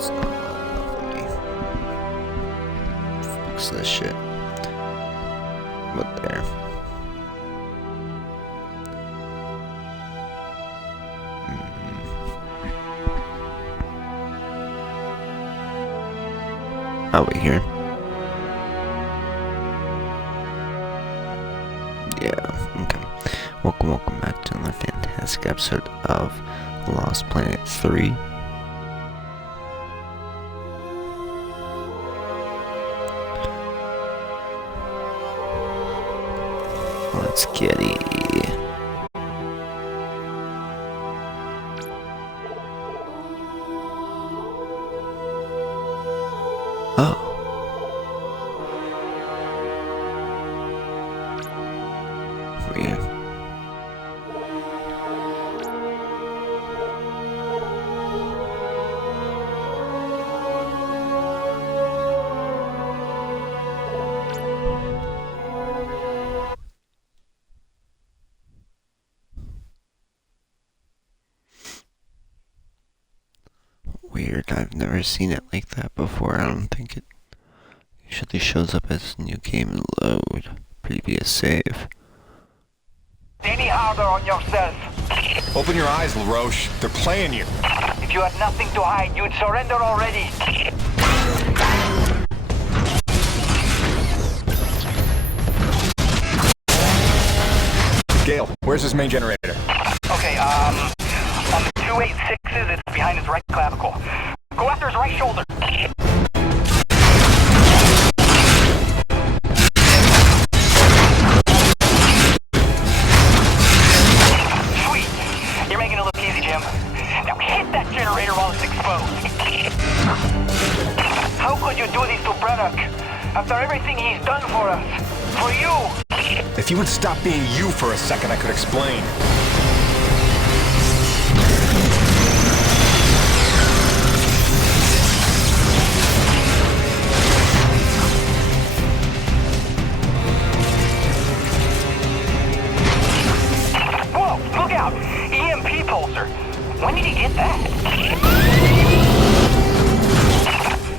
It's not loud enough for me. Fix this shit. But there. Are we here? Yeah, okay. Welcome back to another fantastic episode of Lost Planet 3. Let's get it. Oh. Weird. Weird, I've never seen it like that before. I don't think it usually shows up as new game load, previous save. Any harder on yourself. Open your eyes, LaRoche. They're playing you. If you had nothing to hide, you'd surrender already. Gale, where's his main generator? Okay, on the 286s, it's behind his right clavicle. Go after his right shoulder. Sweet. You're making it look easy, Jim. Now hit that generator while it's exposed. How could you do this to Braddock? After everything he's done for us. For you. If you would stop being you for a second, I could explain. Whoa, look out! EMP pulsar. When did he get that?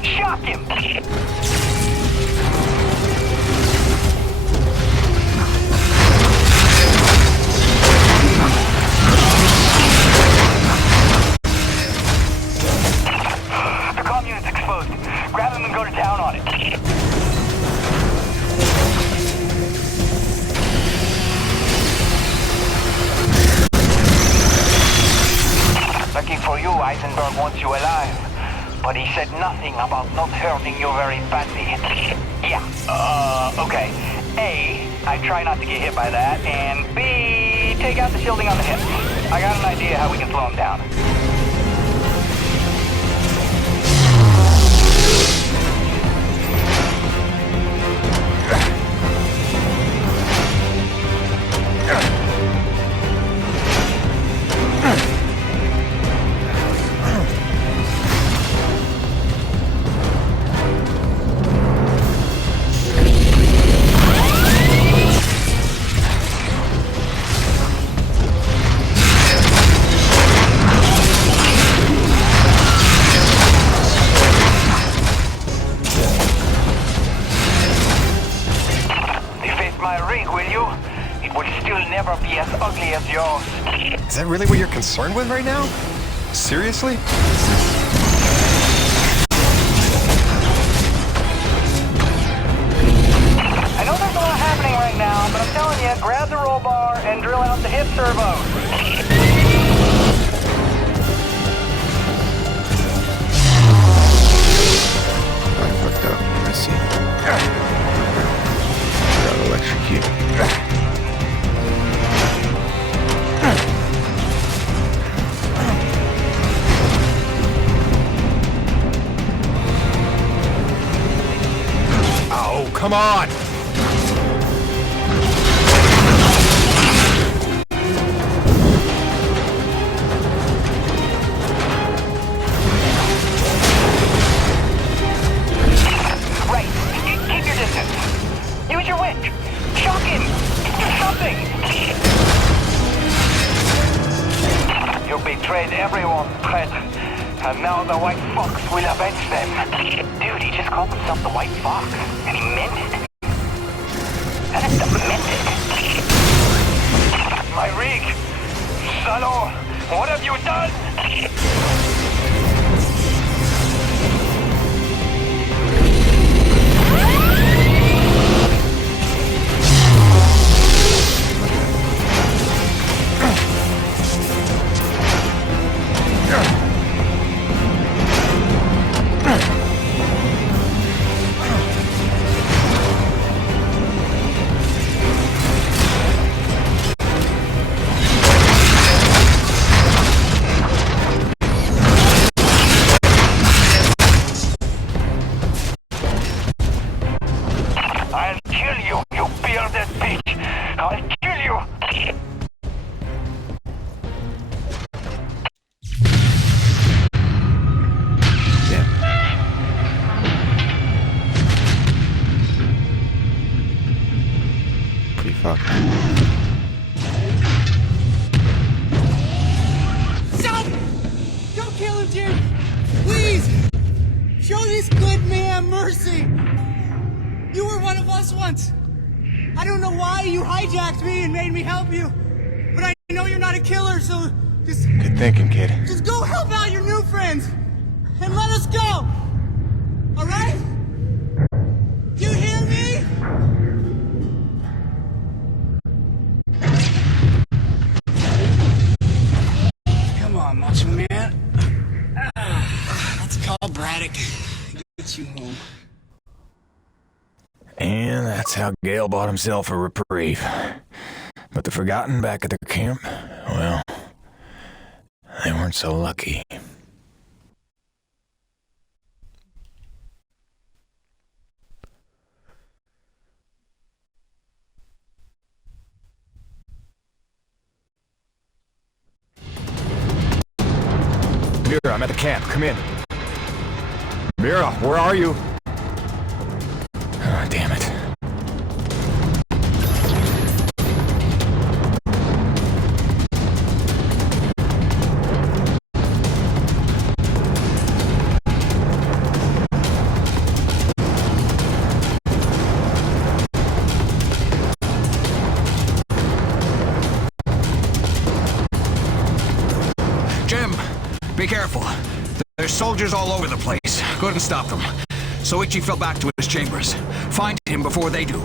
Shock him! The comm unit's exposed. Grab him and go to town on it. Lucky for you, Eisenberg wants you alive. But he said nothing about not hurting you very badly. Yeah, okay. A, I try not to get hit by that, and B, take out the shielding on the hip. I got an idea how we can slow him down. Never be as ugly as yours. Is that really what you're concerned with right now? Seriously? I know there's a lot happening right now, but I'm telling you, grab the roll bar and drill out the hip servo. I fucked up. I see. Got electrocuted. Oh, come on! Right. Keep your distance. Use your winch. Shock him. Do something. You betrayed everyone, Fred. And now the White Fox will avenge them. Dude, he just called himself the White Fox. And he meant it. That is demented. My rig! Salo, what have you done? I'll kill you, you bearded bitch! I'll kill you! Yeah. Pretty fucked. Stop! Don't kill him, Jim! Please! Show this good man mercy! You were one of us once! I don't know why you hijacked me and made me help you, but I know you're not a killer, so just Good thinking, kid. go help out your new friends! And let us go! Alright? You hear me? Come on, Macho Man. Let's call Braddock. Get you home. And that's how Gale bought himself a reprieve. But the Forgotten back at their camp, well, they weren't so lucky. Mira, I'm at the camp. Come in. Mira, where are you? Ah, damn it. Jim, be careful. There's soldiers all over the place. Couldn't stop them. So Ichi fell back to his chambers. Find him before they do.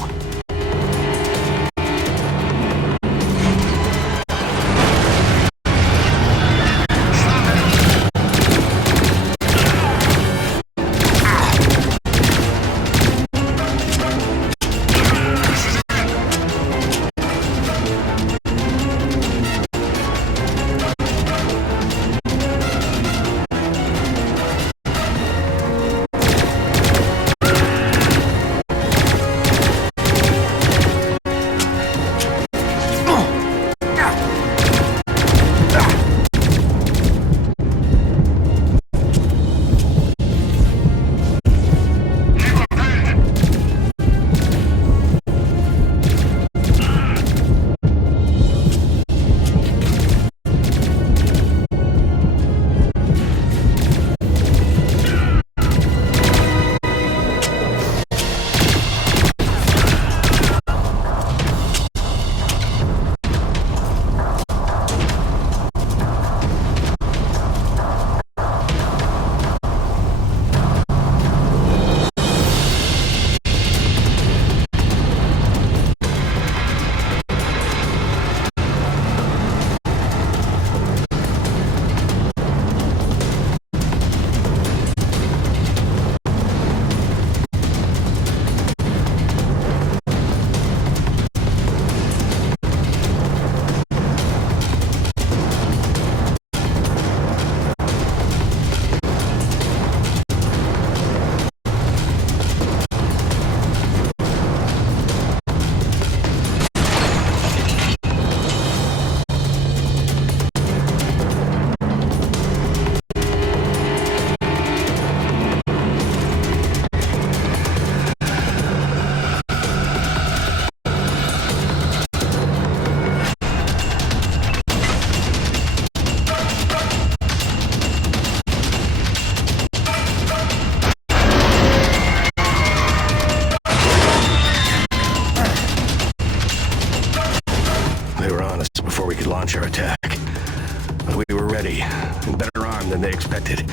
ready, and better armed than they expected.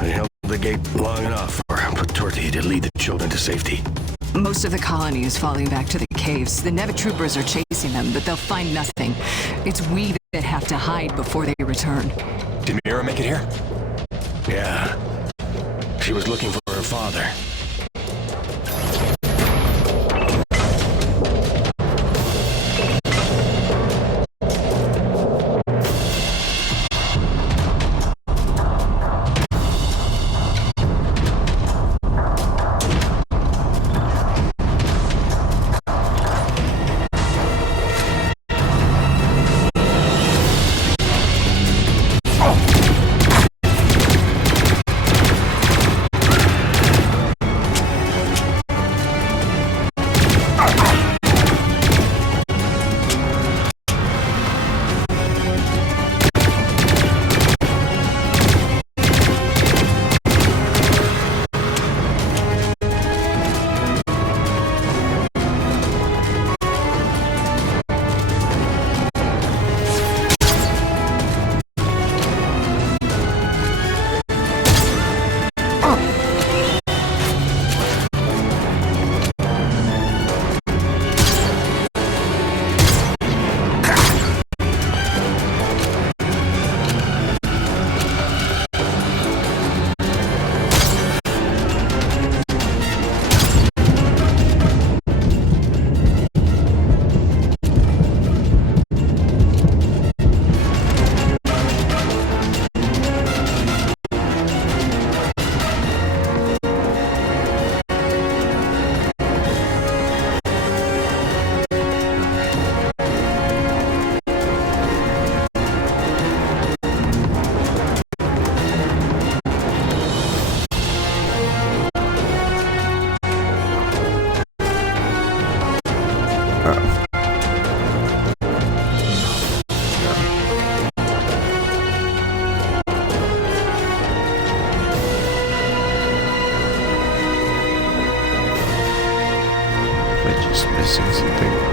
I held the gate long enough for Mr.T to lead the children to safety. Most of the colony is falling back to the caves. The Nevic troopers are chasing them, but they'll find nothing. It's we that have to hide before they return. Did Mira make it here? Yeah. She was looking for her father. Missing something.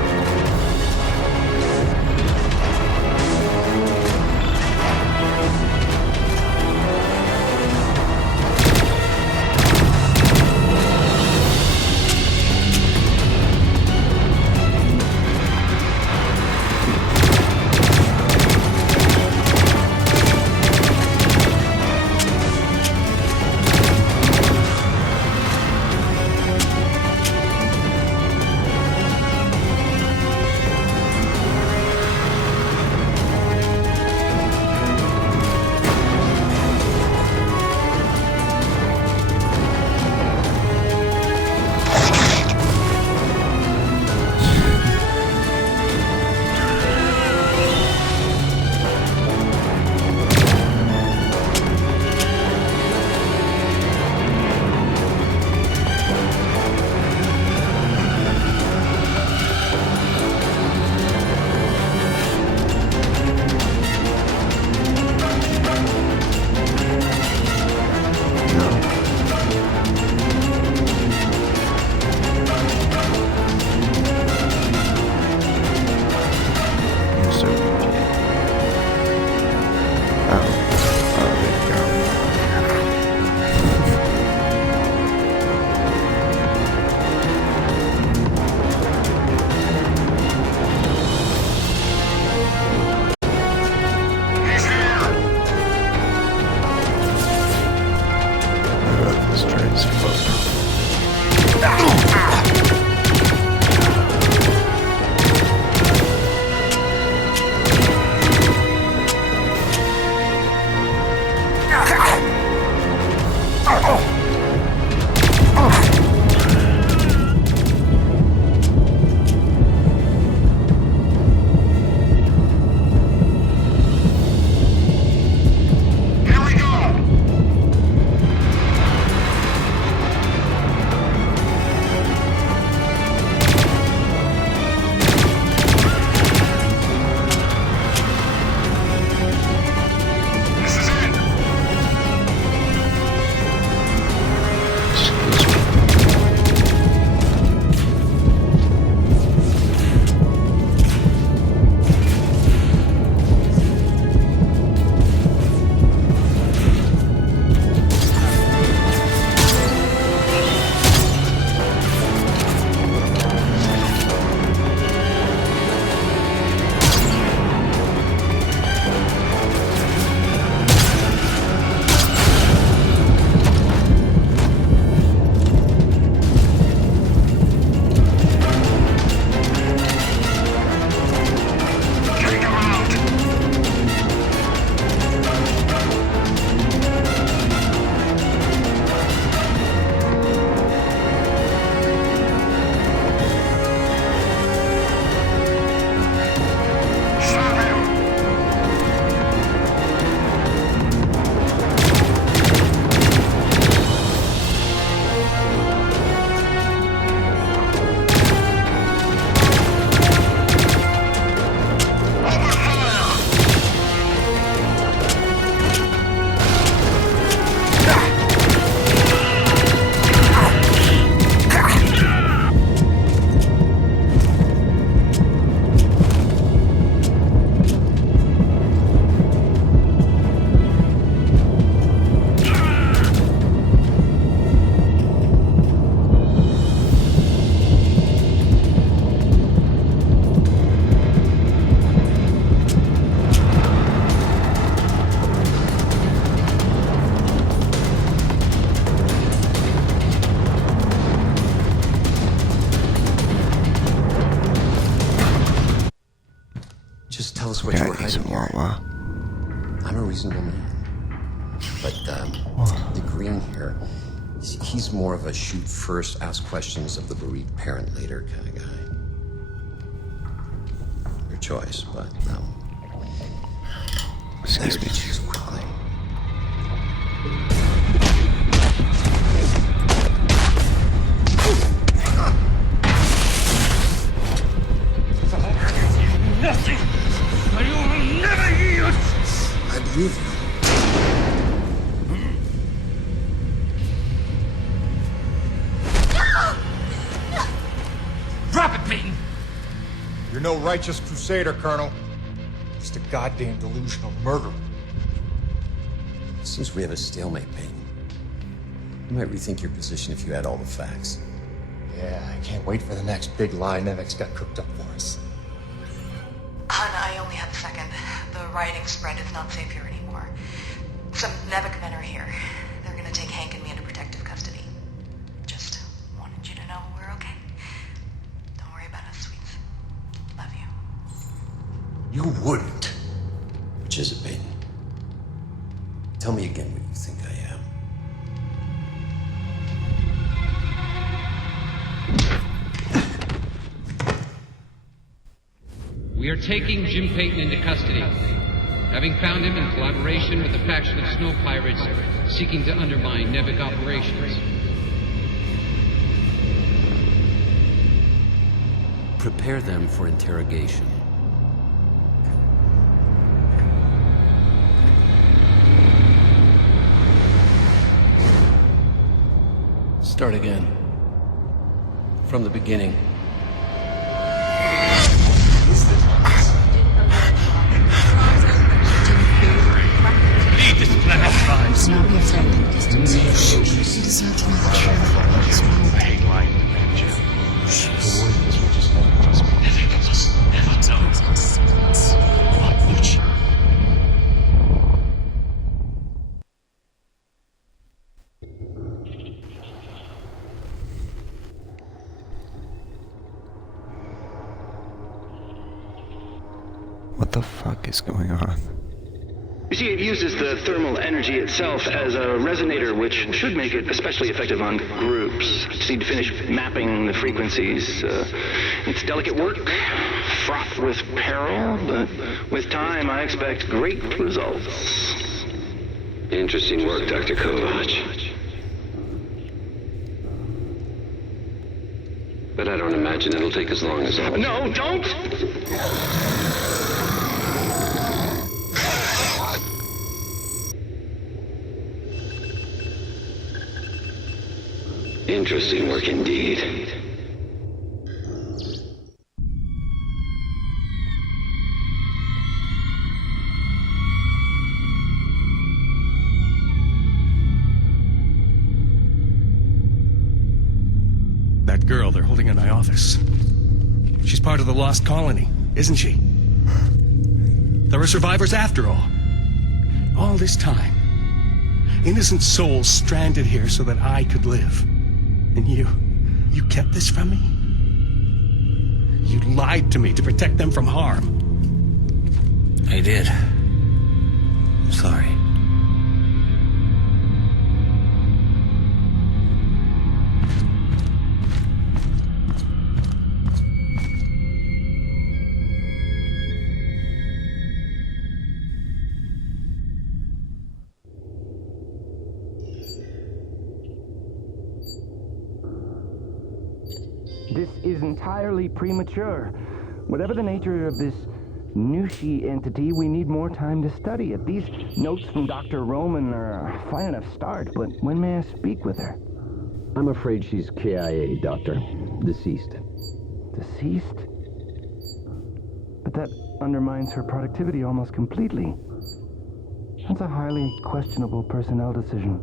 reasonable man. But the green hair, he's more of a shoot first, ask questions of the bereaved parent later kind of guy. Your choice, but excuse me. Choose quickly. Nothing! I will never yield! I believe you. Drop it, Peyton! You're no righteous crusader, Colonel. Just a goddamn delusional murderer. Seems we have a stalemate, Peyton. You might rethink your position if you had all the facts. Yeah, I can't wait for the next big lie Nevek's got cooked up for us. Hun, I only have a second. The rioting spread is not safe here anymore. Some Nevek men are here. They're gonna take Hank and me into protective custody. Just wanted you to know we're okay. Don't worry about us, sweets. Love you. You wouldn't. Which is it, Peyton? Tell me again what you think I am. We are taking Jim Peyton into custody, having found him in collaboration with a faction of snow pirates seeking to undermine Nevek operations. Prepare them for interrogation. Start again. From the beginning. Lead this planet lives. Not your friend. Distance. You deserve to know the truth. I hate lying to man, Jim. The Williams will just never trust me. Never know. What would you? What the fuck is going on? You see, it uses the thermal energy itself as a resonator, which should make it especially effective on groups. Just need to finish mapping the frequencies. It's delicate work, fraught with peril, but with time I expect great results. Interesting work, Dr. Kovac. But I don't imagine it'll take as long as all. No, don't! Interesting work indeed. That girl they're holding in my office. She's part of the lost colony, isn't she? There are survivors after all. All this time. Innocent souls stranded here so that I could live. And you kept this from me? You lied to me to protect them from harm. I did. I'm sorry. This is entirely premature. Whatever the nature of this Nushi entity, we need more time to study it. These notes from Dr. Roman are a fine enough start, but when may I speak with her? I'm afraid she's KIA, Doctor. Deceased. Deceased? But that undermines her productivity almost completely. That's a highly questionable personnel decision.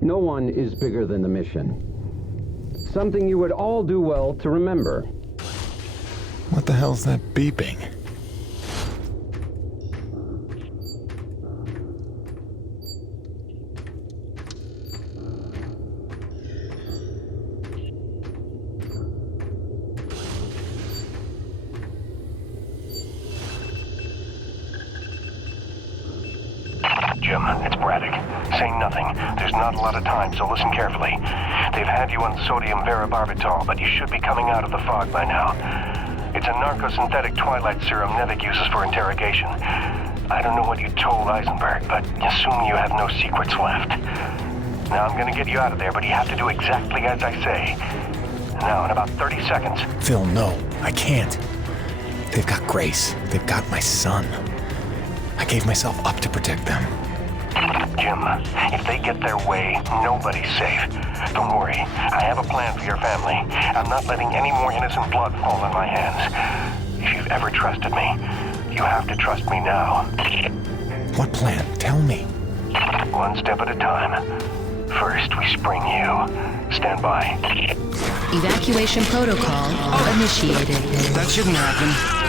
No one is bigger than the mission. Something you would all do well to remember. What the hell's that beeping? Jim, it's Braddock. Say nothing. There's not a lot of time, so listen carefully. They've had you on sodium varibarbital, but you should be coming out of the fog by now. It's a narcosynthetic twilight serum Nevik uses for interrogation. I don't know what you told Eisenberg, but assume you have no secrets left. Now I'm gonna get you out of there, but you have to do exactly as I say. Now, in about 30 seconds. Phil, no, I can't. They've got Grace. They've got my son. I gave myself up to protect them. Jim, if they get their way, nobody's safe. Don't worry, I have a plan for your family. I'm not letting any more innocent blood fall on my hands. If you've ever trusted me, you have to trust me now. What plan? Tell me. One step at a time. First, we spring you. Stand by. Evacuation protocol initiated. That shouldn't happen.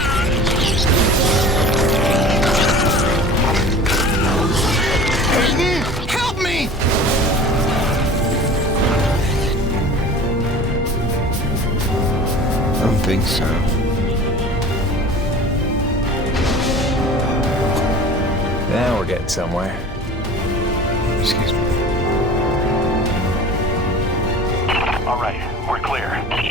Help me! I don't think so. Now we're getting somewhere. Excuse me. All right, we're clear.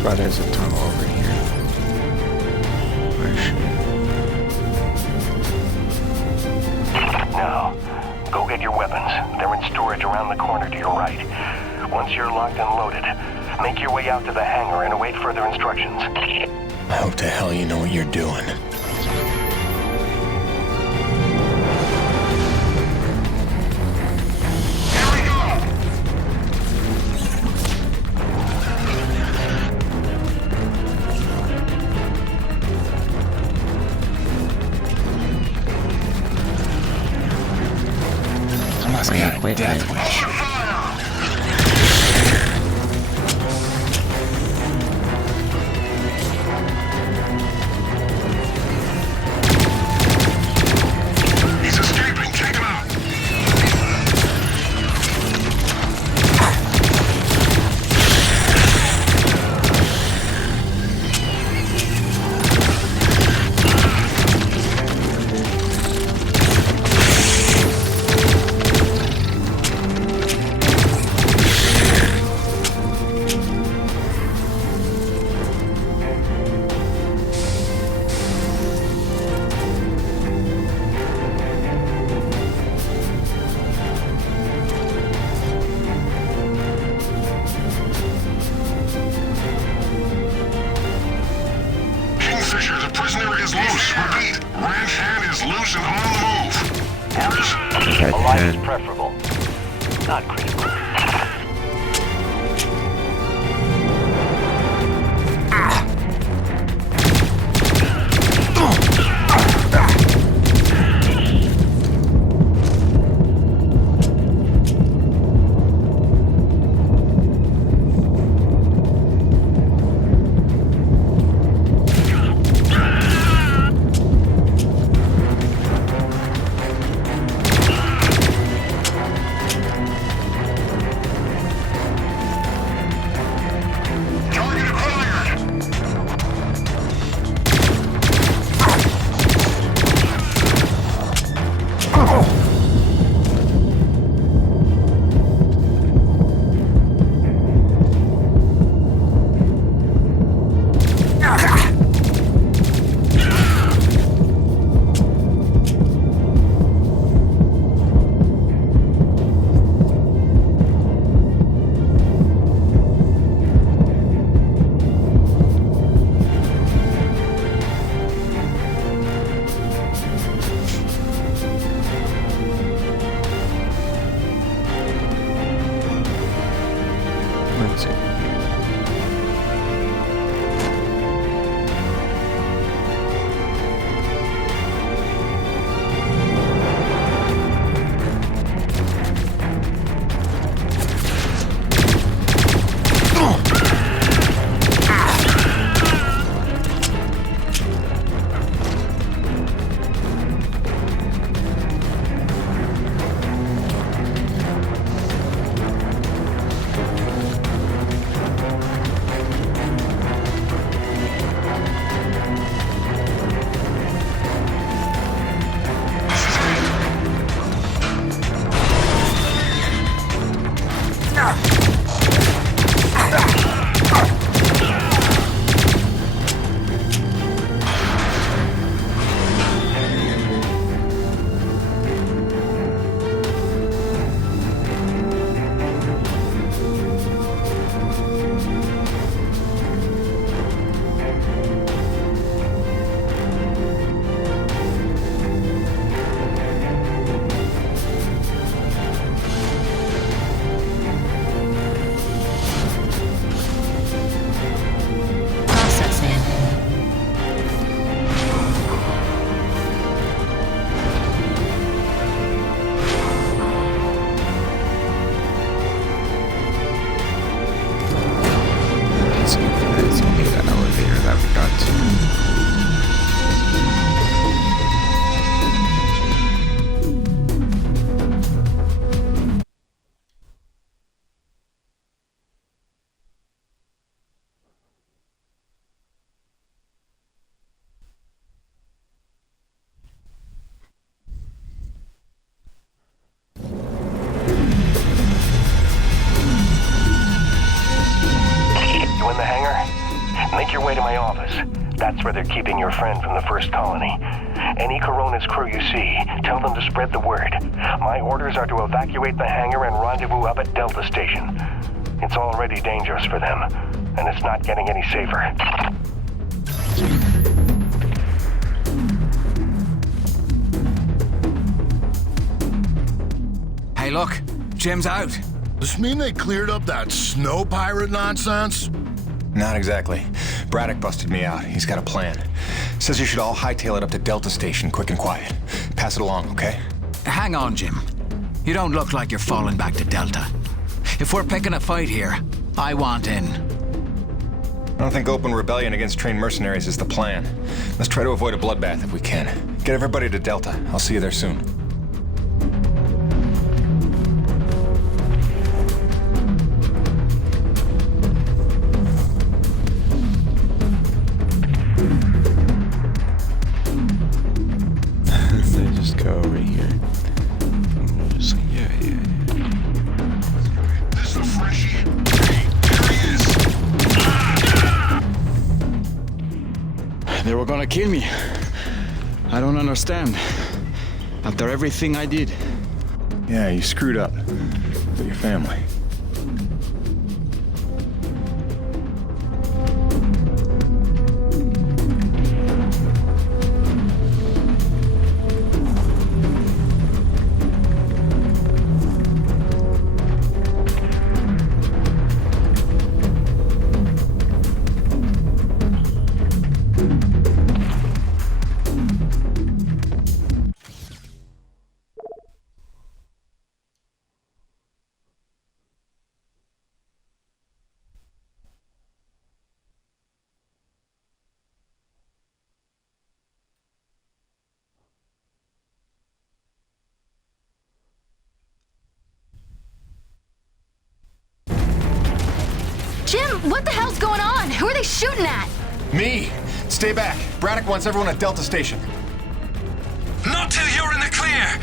That's why there's a tunnel over here. Where should Now, go get your weapons. They're in storage around the corner to your right. Once you're locked and loaded, make your way out to the hangar and await further instructions. I hope to hell you know what you're doing. wait. He's escaping. Take him out. Alive is preferable, not critical. where they're keeping your friend from the first colony. Any Coronas crew you see, tell them to spread the word. My orders are to evacuate the hangar and rendezvous up at Delta Station. It's already dangerous for them, and it's not getting any safer. Hey, look. Jim's out. Does this mean they cleared up that snow pirate nonsense? Not exactly. Braddock busted me out. He's got a plan. Says you should all hightail it up to Delta Station, quick and quiet. Pass it along, okay? Hang on, Jim. You don't look like you're falling back to Delta. If we're picking a fight here, I want in. I don't think open rebellion against trained mercenaries is the plan. Let's try to avoid a bloodbath if we can. Get everybody to Delta. I'll see you there soon. Go over here. Just like, yeah. This is a freshie. Hey, there he is. They were gonna kill me. I don't understand. After everything I did. Yeah, you screwed up. With your family. Jim, what the hell's going on? Who are they shooting at? Me! Stay back. Braddock wants everyone at Delta Station. Not till you're in the clear!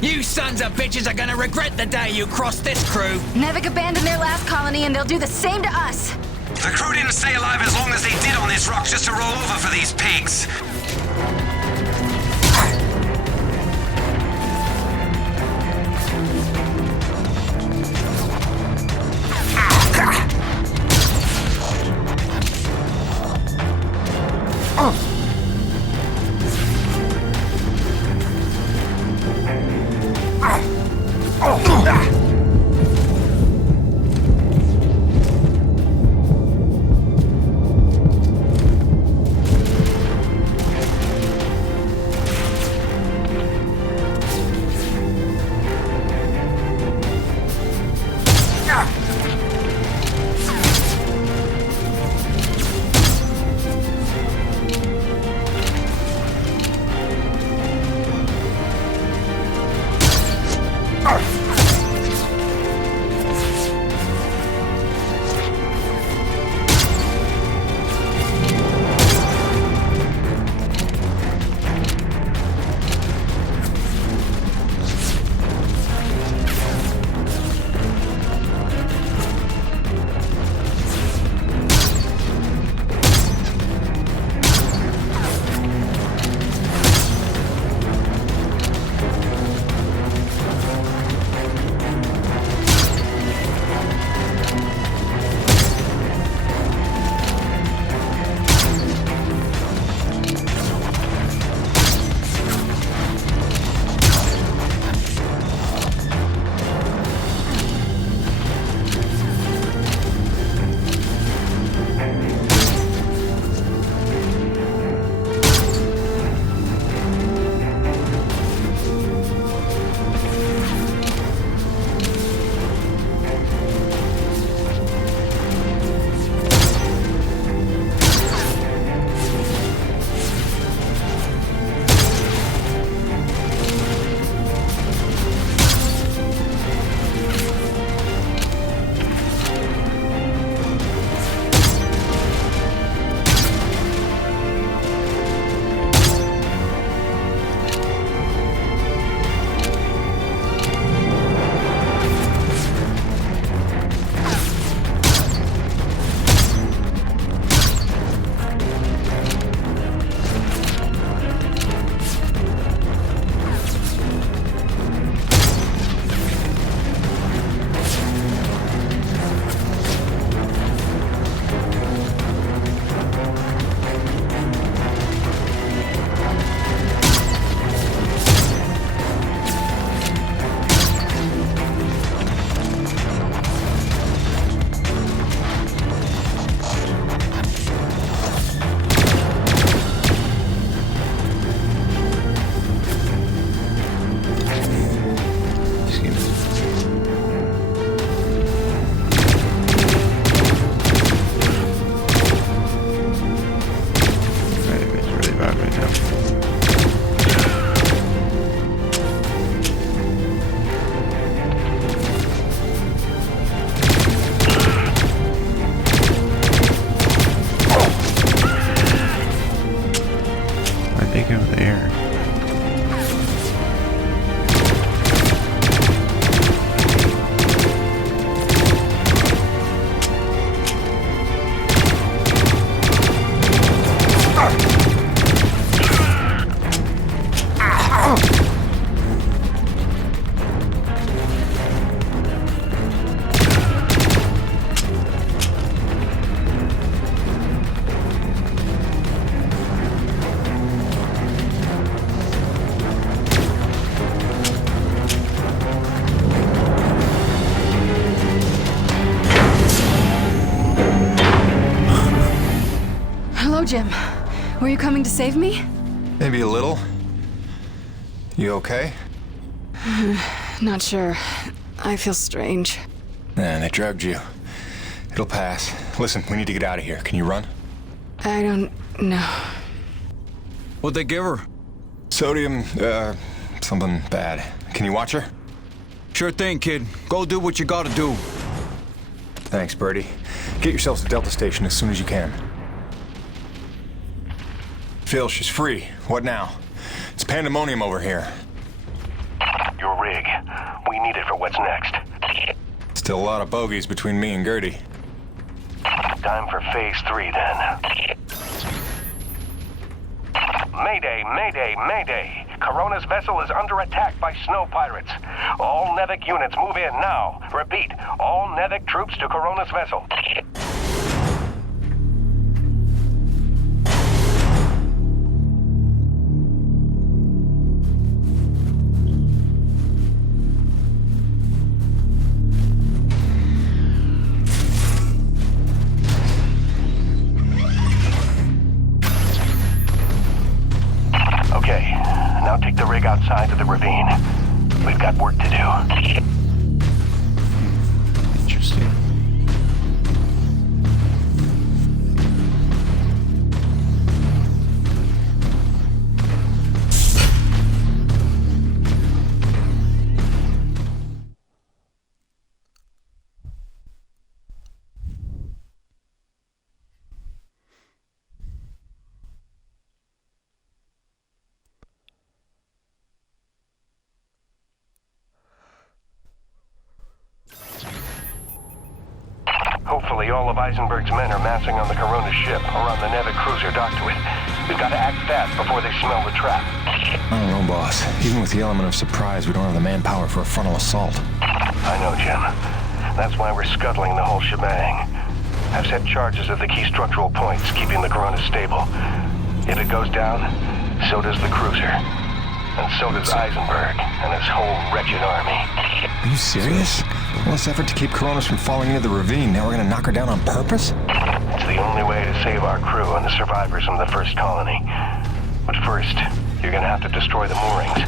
You sons of bitches are gonna regret the day you crossed this crew. Nevik abandoned their last colony and they'll do the same to us. The crew didn't stay alive as long as they did on this rock just to roll over for these pigs. Jim. Were you coming to save me? Maybe a little. You okay? Not sure. I feel strange. Nah, they drugged you. It'll pass. Listen, we need to get out of here. Can you run? I don't know. What'd they give her? Sodium, something bad. Can you watch her? Sure thing, kid. Go do what you gotta do. Thanks, Birdie. Get yourselves to Delta Station as soon as you can. Phil, she's free. What now? It's pandemonium over here. Your rig. We need it for what's next. Still a lot of bogeys between me and Gertie. Time for Phase 3, then. Mayday, mayday, mayday. Corona's vessel is under attack by snow pirates. All Nevik units move in now. Repeat, all Nevik troops to Corona's vessel. Okay, now take the rig outside of the ravine. We've got work to do. Interesting. Hopefully all of Eisenberg's men are massing on the Corona ship or on the Nevik cruiser docked to it. We've got to act fast before they smell the trap. I don't know, boss. Even with the element of surprise, we don't have the manpower for a frontal assault. I know, Jim. That's why we're scuttling the whole shebang. I've set charges at the key structural points, keeping the Corona stable. If it goes down, so does the cruiser. And so does Eisenberg and his whole wretched army. Are you serious? All this effort to keep Coronas from falling into the ravine, now we're gonna knock her down on purpose? It's the only way to save our crew and the survivors from the first colony. But first, you're gonna have to destroy the moorings.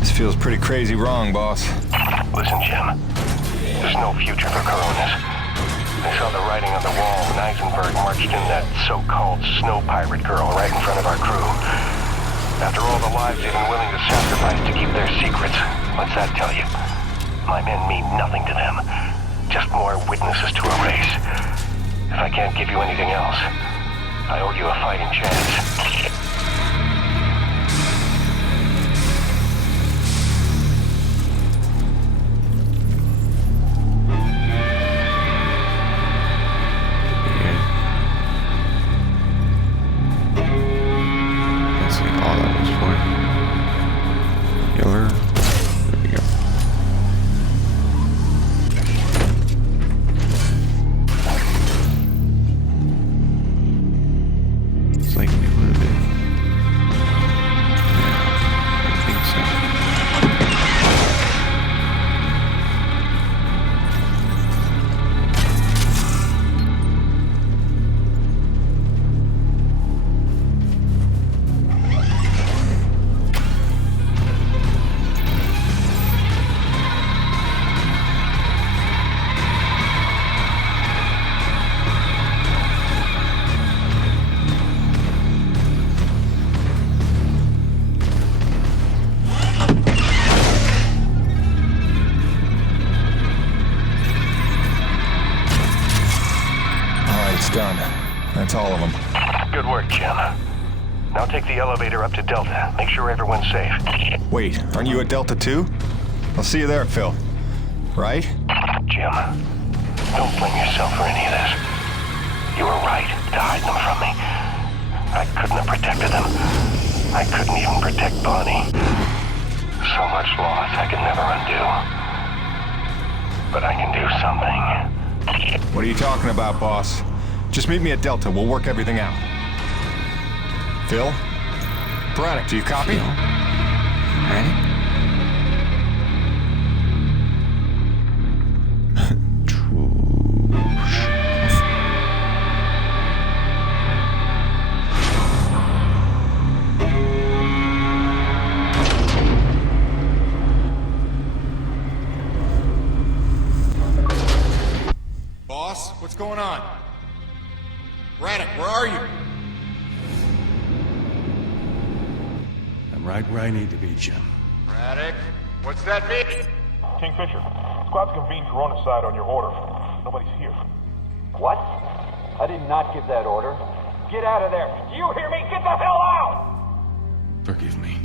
This feels pretty crazy wrong, boss. Listen, Jim. There's no future for Coronas. I saw the writing on the wall when Eisenberg marched in that so-called snow pirate girl right in front of our crew. After all the lives they've been willing to sacrifice to keep their secrets, what's that tell you? My men mean nothing to them. Just more witnesses to erase. If I can't give you anything else, I owe you a fighting chance. Done. That's all of them. Good work, Jim. Now take the elevator up to Delta. Make sure everyone's safe. Wait, aren't you at Delta too? I'll see you there, Phil. Right? Jim, don't blame yourself for any of this. You were right to hide them from me. I couldn't have protected them. I couldn't even protect Bonnie. So much loss I could never undo. But I can do something. What are you talking about, boss? Just meet me at Delta. We'll work everything out. Phil? Braddock, do you copy? Right? Boss, what's going on? Braddock, where are you? I'm right where I need to be, Jim. Braddock, what's that mean? Kingfisher, squad's convened Corona side on your order. Nobody's here. What? I did not give that order. Get out of there. Do you hear me? Get the hell out! Forgive me.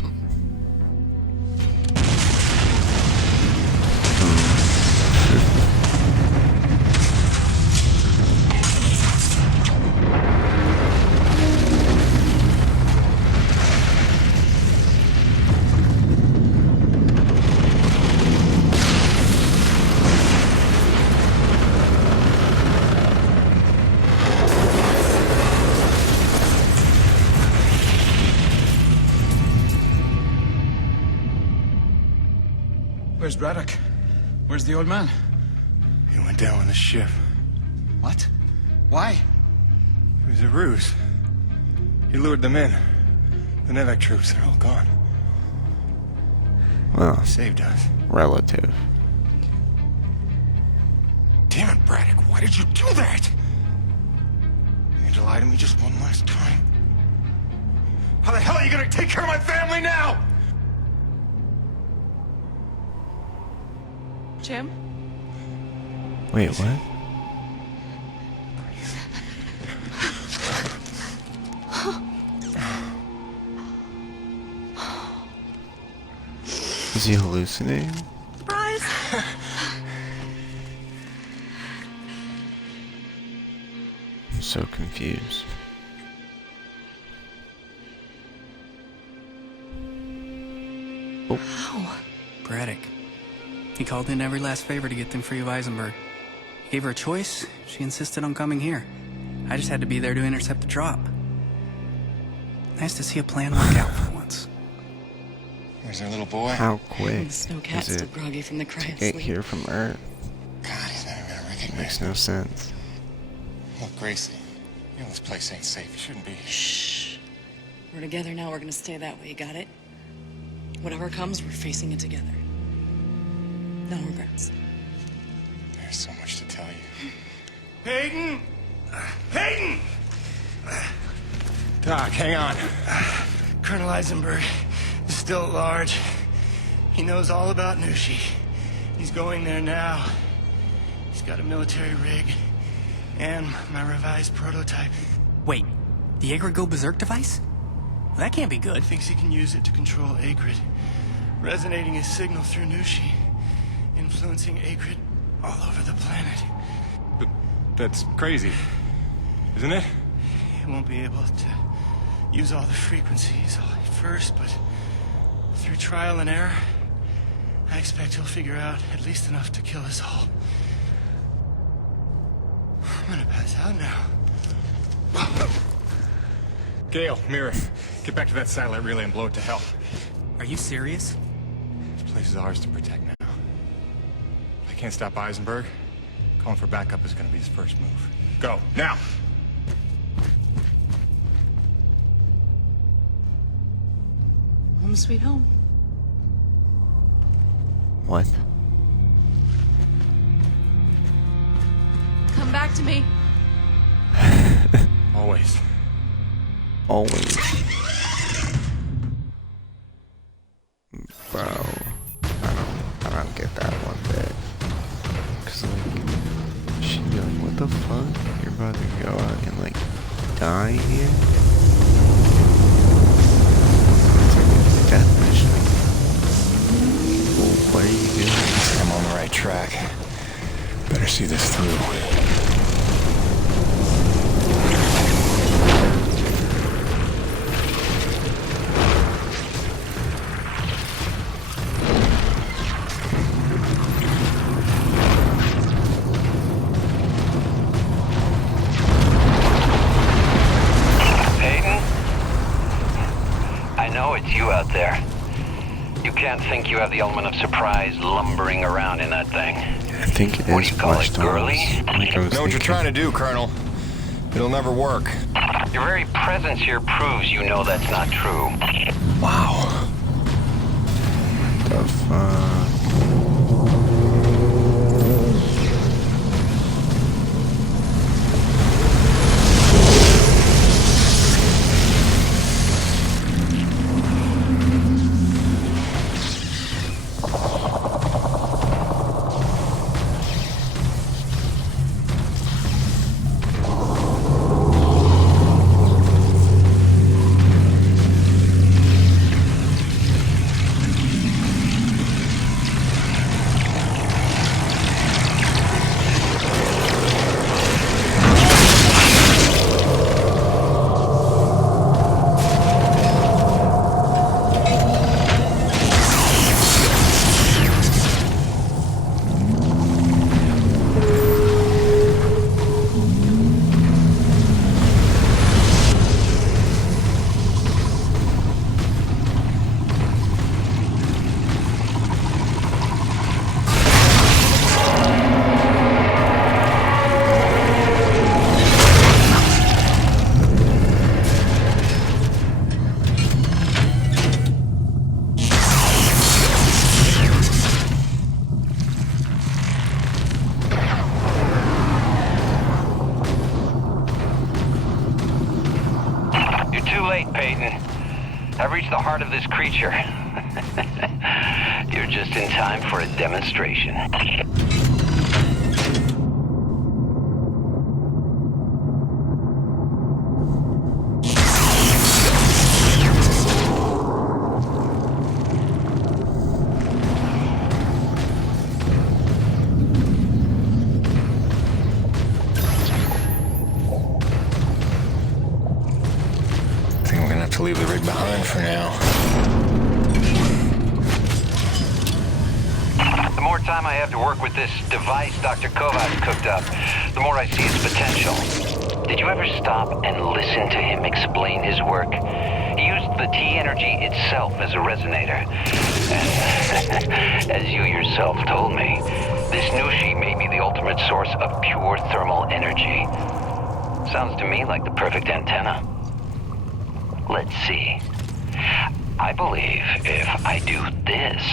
Where's Braddock? Where's the old man? He went down on the ship. What? Why? It was a ruse. He lured them in. The Nevek troops, they're all gone. Well, He saved us. relative. Damn it, Braddock, why did you do that? You had to lie to me just one last time. How the hell are you gonna take care of my family now? Jim? Wait, what? Is he hallucinating? Surprise! I'm so confused. Wow. Braddock. He called in every last favor to get them free of Eisenberg. He gave her a choice. She insisted on coming here. I just had to be there to intercept the drop. Nice to see a plan work out for once. Where's our little boy? How quick The snow cat's is still it groggy from the to cryo get sleep. here from Earth? God, he's never gonna recognize Makes no sense. Look, Gracie, you know this place ain't safe. You shouldn't be here. Shh. We're together now. We're gonna stay that way. You got it? Whatever comes, we're facing it together. No regrets. There's so much to tell you. Hayden! Hayden! Doc, hang on. Colonel Eisenberg is still at large. He knows all about Nushi. He's going there now. He's got a military rig and my revised prototype. Wait, the Agrid Go Berserk device? That can't be good. He thinks he can use it to control Agrid, resonating his signal through Nushi, influencing Agrid all over the planet. But that's crazy, isn't it? He won't be able to use all the frequencies at first, but through trial and error, I expect he'll figure out at least enough to kill us all. I'm gonna pass out now. Gale, Mira, get back to that satellite relay and blow it to hell. Are you serious? This place is ours to protect now. If I can't stop Eisenberg, calling for backup is gonna be his first move. Go, now! Home sweet home. What? Come back to me. Always. Always. Bro, I don't get that one bit. Cause like, she'd be like, what the fuck? You're about to go out and like, die here? It's like a death mission. Well, what are you doing? I'm on the right track. Better see this through. have the element of surprise lumbering around in that thing. I think it What is do you call flesh it, tones. girly? Like I was Know what you're thinking. trying to do, Colonel. It'll never work. Your very presence here proves you know that's not true. Wow. The fuck? I've reached the heart of this creature. You're just in time for a demonstration. To leave the rig behind for now. The more time I have to work with this device Dr. Kovacs cooked up, the more I see its potential. Did you ever stop and listen to him explain his work? He used the T-energy itself as a resonator. And as you yourself told me, this Nushi may be the ultimate source of pure thermal energy. Sounds to me like the perfect antenna. Let's see. I believe if I do this...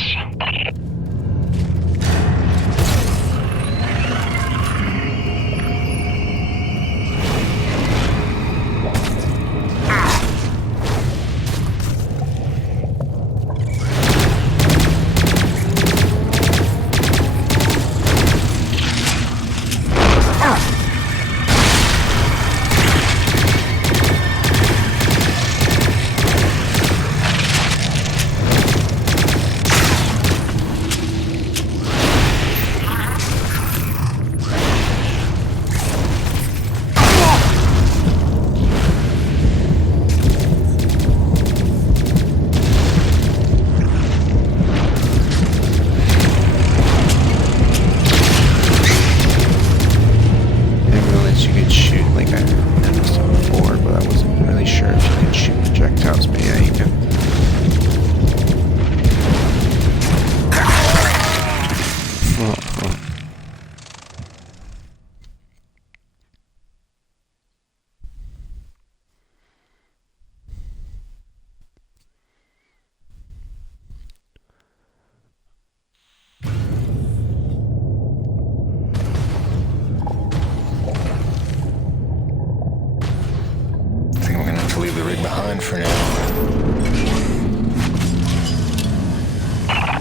Leave the rig behind for now.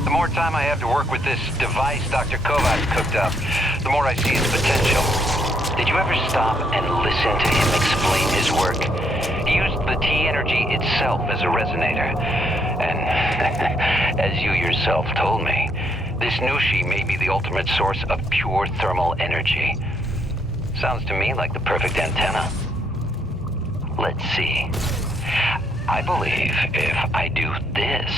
The more time I have to work with this device Dr. Kovacs cooked up, the more I see its potential. Did you ever stop and listen to him explain his work? He used the T-energy itself as a resonator. And as you yourself told me, this Nushi may be the ultimate source of pure thermal energy. Sounds to me like the perfect antenna. Let's see. I believe if I do this...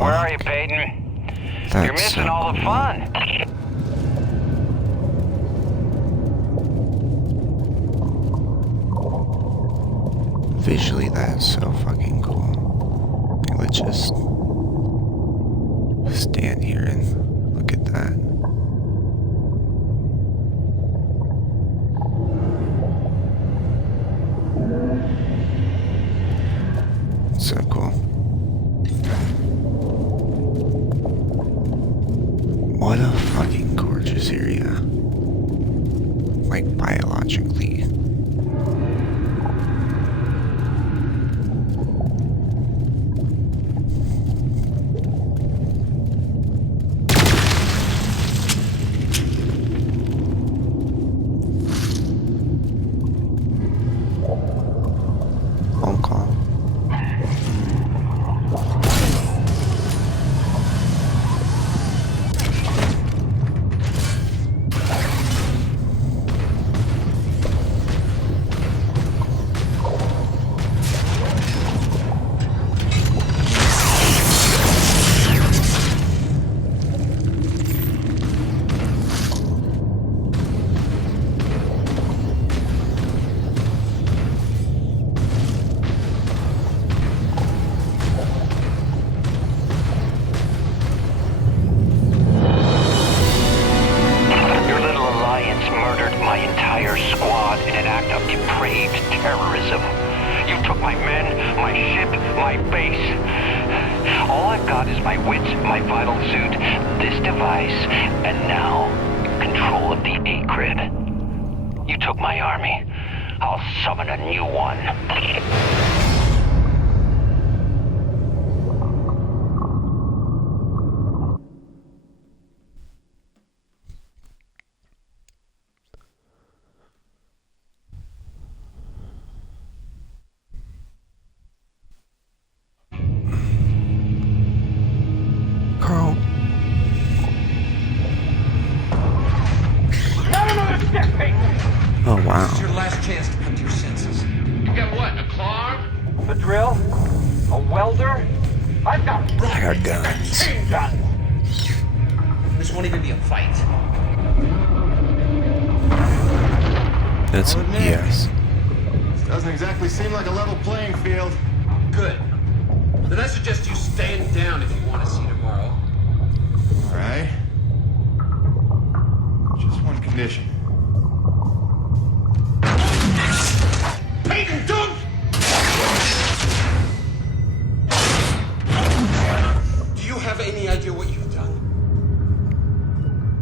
fuck? Where are you, Peyton? That's You're missing so all the cool. fun. Visually, that's so fucking cool. Like, let's just stand here and look at that. So cool. What a fucking gorgeous area. Like, biologically. Phone call. Your little alliance murdered my entire squad in an act of depraved terrorism. You took my men, my ship, my base. All I've got is my wits, my vital suit, this device, and now control of the A-Grid. You took my army. I'll summon a new one. Carl. Not another step, Peyton! Oh, wow. This is your last chance to come to your senses. You got what, a claw? A drill? A welder? I've got I got guns. machine guns! This won't even be a fight. That's yes. This doesn't exactly seem like a level playing field. Good. Then I suggest you stand down if you want to see tomorrow. All right. Just one condition. Peyton, don't! Do you have any idea what you've done?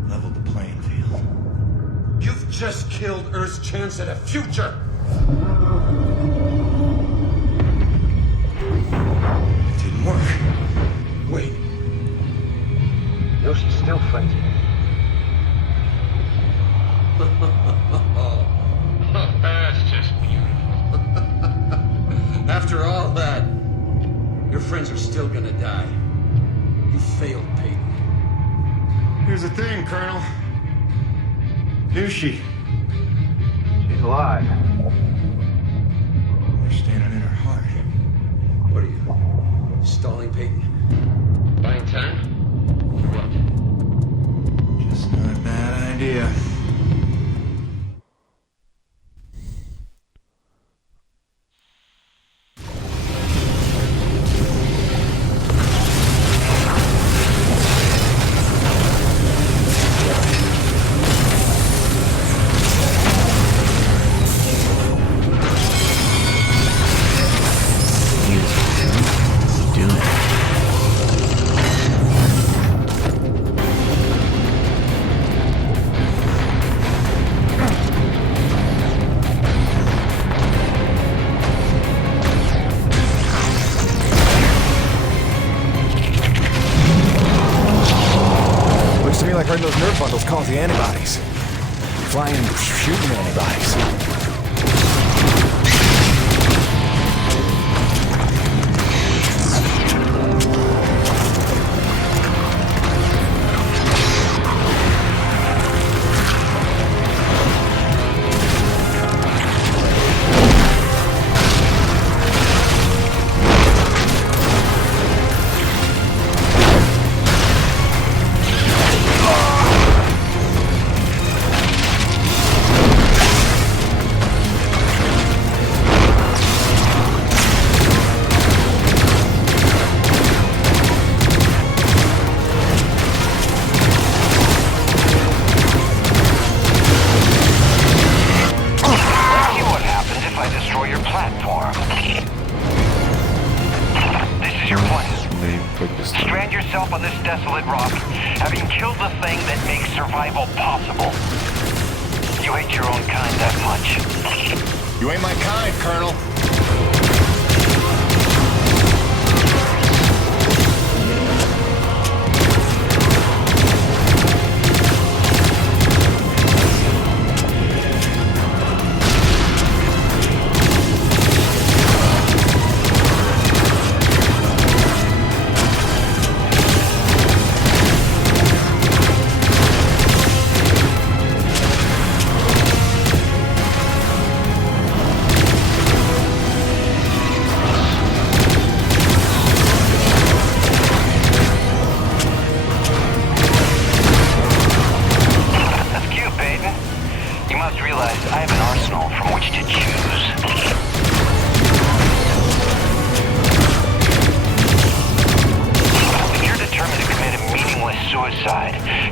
Level the playing field. You've just killed Earth's chance at a future! It didn't work. Wait. No, she's still fighting. That's just beautiful. After all that, your friends are still gonna die. You failed, Peyton. Here's the thing, Colonel. Nushi. She's alive. You're standing in her heart. What are you, stalling, Peyton? Buying time? What? Just not a bad idea. Looks to me like hurting those nerve bundles cause the antibodies. Flying, shooting antibodies. yourself on this desolate rock, having killed the thing that makes survival possible. You hate your own kind that much. You ain't my kind, Colonel.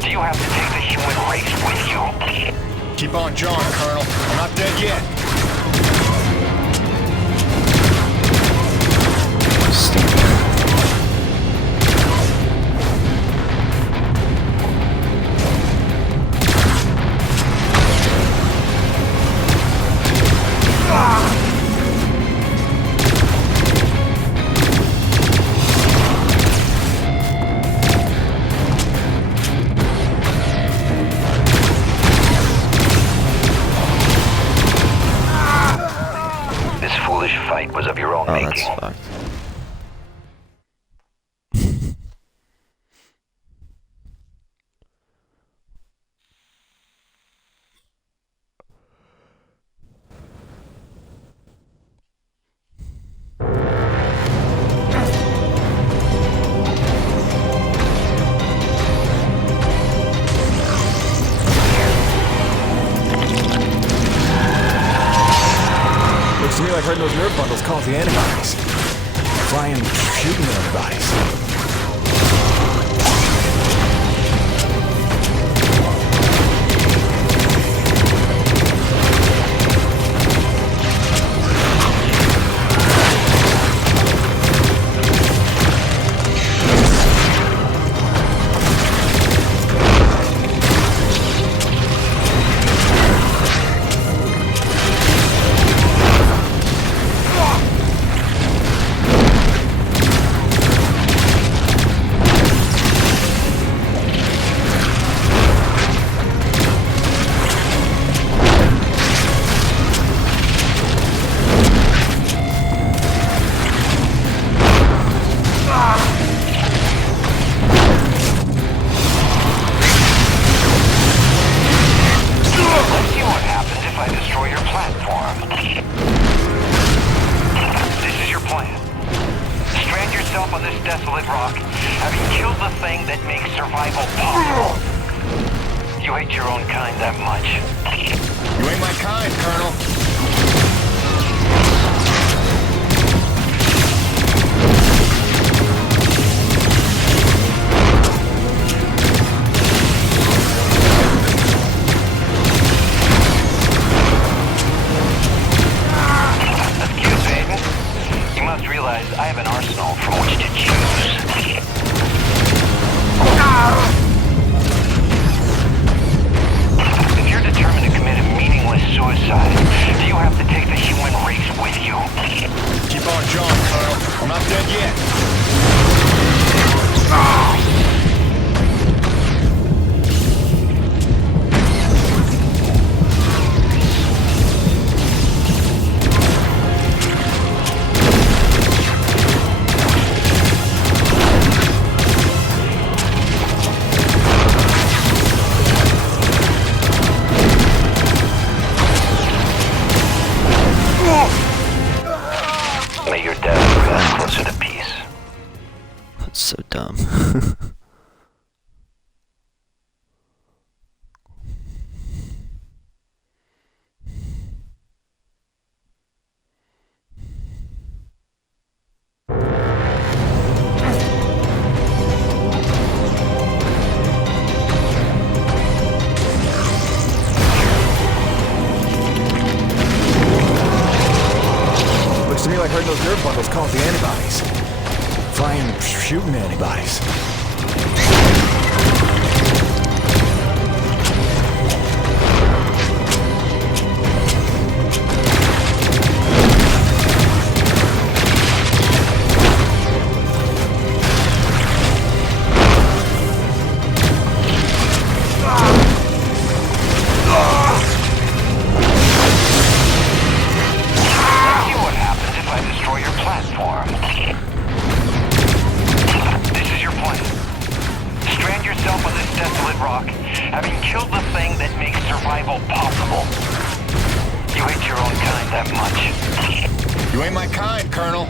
Do you have to take the human race with you? Keep on jawing, Colonel. I'm not dead yet. Fight was of your own making. That's fucked. Looks to me like hurting those nerve bundles cause the antibodies. Flying, shooting the antibodies. On this desolate rock, having killed the thing that makes survival possible. You hate your own kind that much. You ain't my kind, Colonel. Excuse me. You must realize I have an arsenal from which to choose. If you're determined to commit a meaningless suicide, do you have to take the human race with you? Keep on jawing, Colonel. I'm not dead yet. May your death bring us closer to peace. That's so dumb. Looks to me like hurting those nerve bundles cause the antibodies. Flying, shooting antibodies. You ain't my kind, Colonel.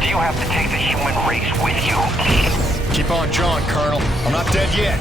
Do you have to take the human race with you? Keep on jawing, Colonel. I'm not dead yet.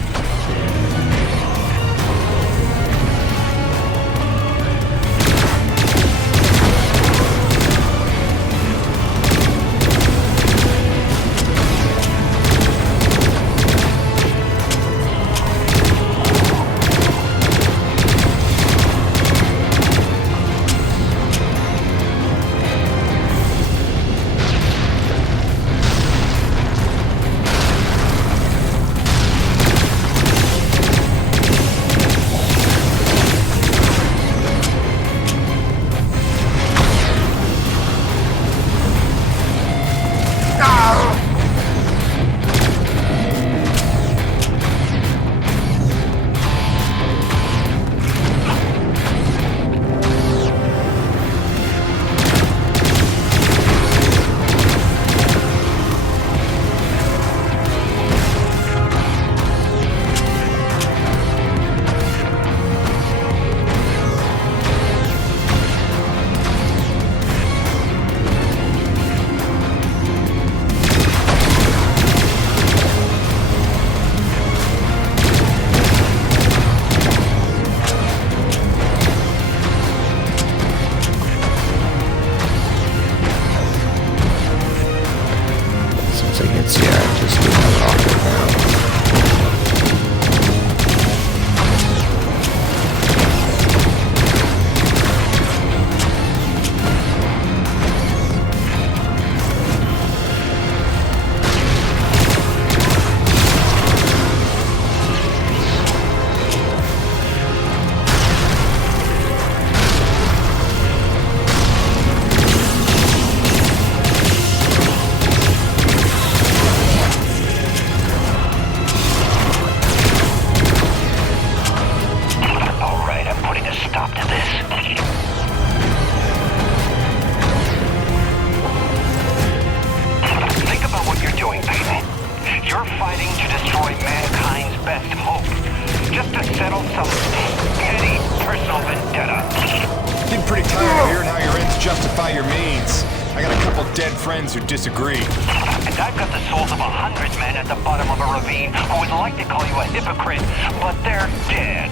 Getting pretty tired of hearing how your ends justify your means. I got a couple dead friends who disagree. And I've got the souls of 100 men at the bottom of a ravine who would like to call you a hypocrite, but they're dead.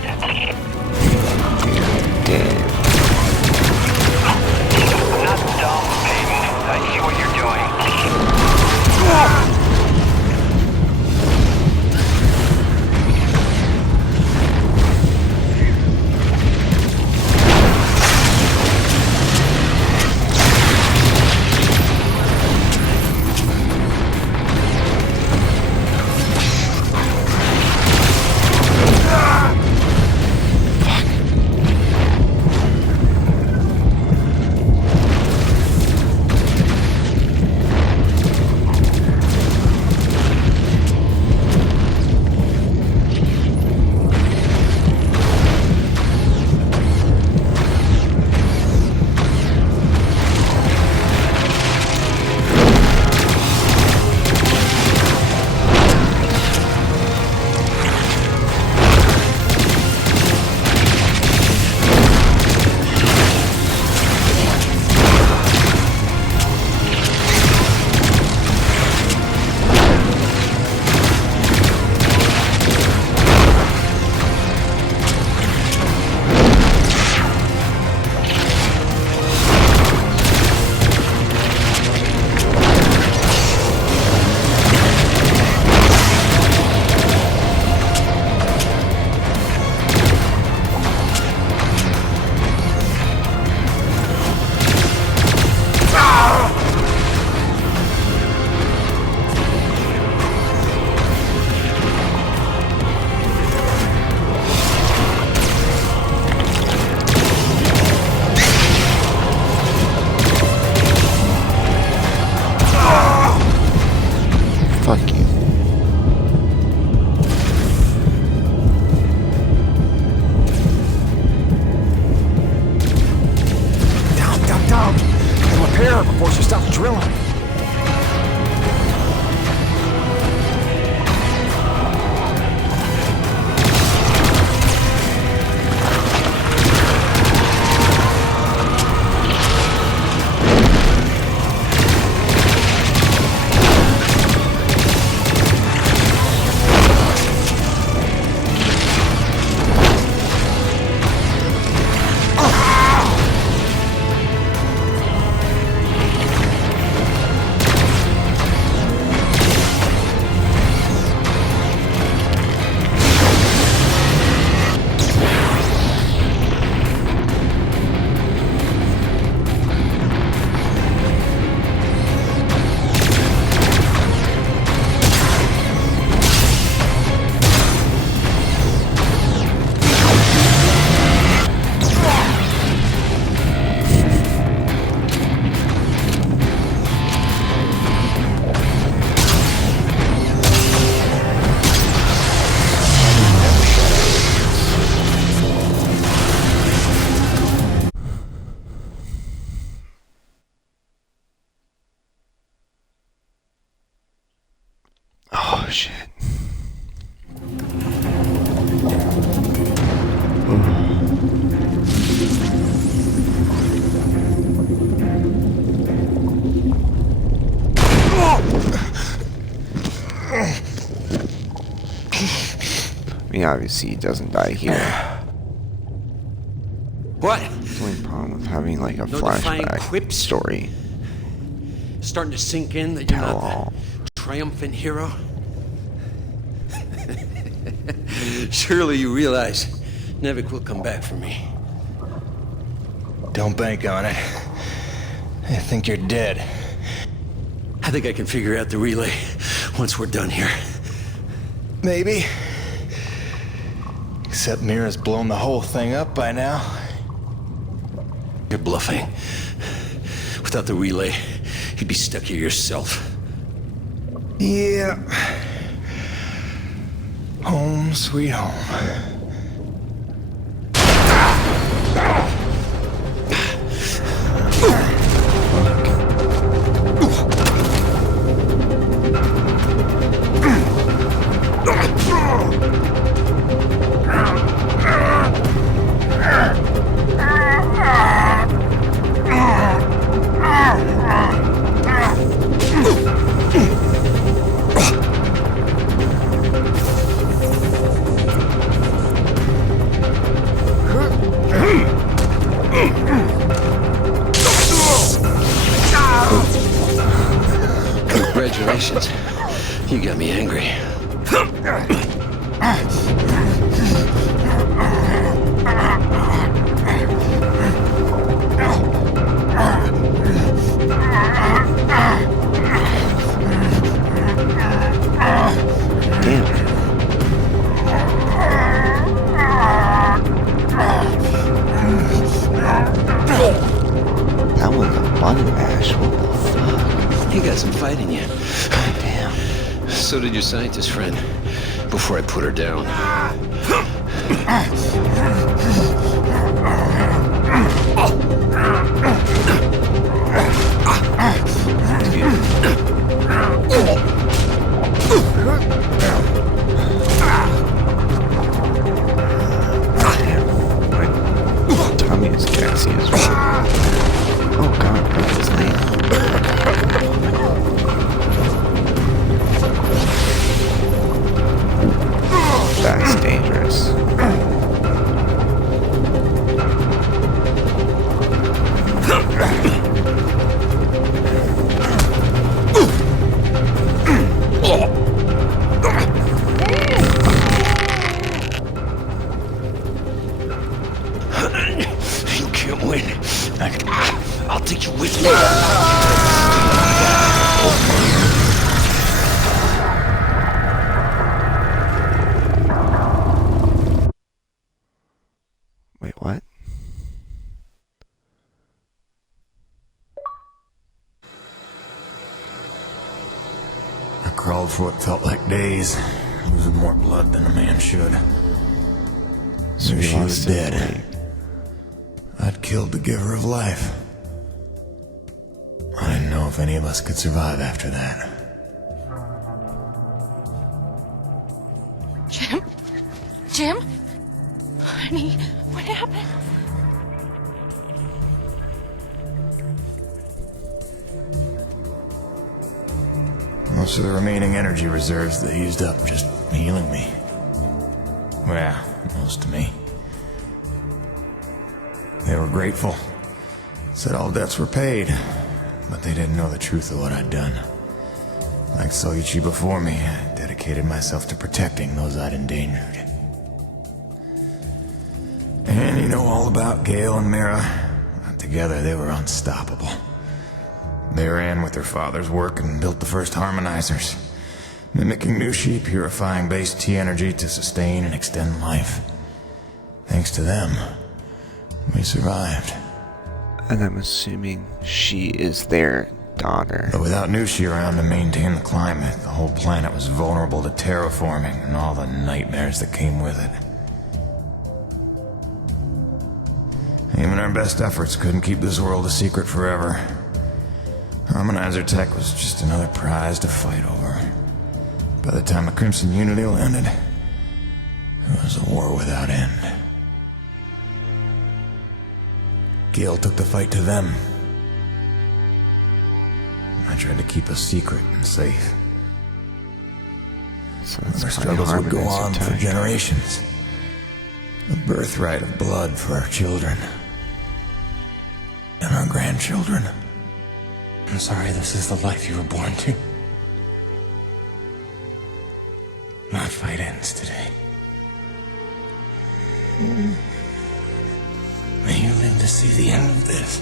Dead. Not dumb, Peyton. I see what you're doing. before she stops drilling. Oh shit. I mean, obviously he doesn't die here. What? The only problem with having like a No defying flashback quips? story. Starting to sink in that you're Tell not all. the triumphant hero? Surely you realize Nevik will come back for me. Don't bank on it. I think you're dead. I think I can figure out the relay once we're done here. Maybe. Except Mira's blown the whole thing up by now. You're bluffing. Without the relay, you'd be stuck here yourself. Yeah. Home sweet home. You got me angry. That was a button mash. What the fuck? You got some fight in you. God damn. So did your scientist friend. Before I put her down. My tummy is gassy as well. Oh god, that's his name. That's dangerous. You can't win. I'll take you with me. Wait, what? I crawled for what felt like days, losing more blood than a man should. So Knew he she was lost his dead. weight. I'd killed the giver of life. I didn't know if any of us could survive after that. Jim? Jim? Honey, what happened? Most of the remaining energy reserves they used up just healing me. Well, most of me. They were grateful. Said all debts were paid, but they didn't know the truth of what I'd done. Like Soichi before me, I dedicated myself to protecting those I'd endangered. And you know all about Gale and Mira. Together they were unstoppable. They ran with their father's work and built the first harmonizers, mimicking Nushi, purifying base T energy to sustain and extend life. Thanks to them, we survived. And I'm assuming she is their daughter. But without Nushi around to maintain the climate, the whole planet was vulnerable to terraforming and all the nightmares that came with it. Even our best efforts couldn't keep this world a secret forever. Harmonizer tech was just another prize to fight over. By the time the Crimson Unity landed, it was a war without end. Gale took the fight to them. I tried to keep us secret and safe. So that's Our why struggles would go Harmonizer on for tech. generations. A birthright of blood for our children. And our grandchildren. I'm sorry this is the life you were born to. My fight ends today. May you live to see the end of this.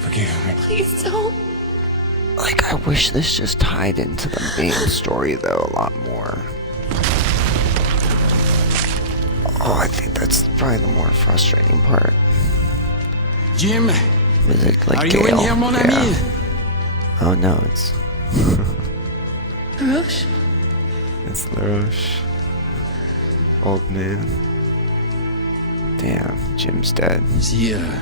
Forgive me. Please don't. Like, I wish this just tied into the main story, though, a lot more. Oh, I think that's probably the more frustrating part. Jim, Is it like are you in Gale? here, mon Yeah. ami? Oh no, it's Roche? it's LaRoche. Old man. Damn, Jim's dead. Yeah.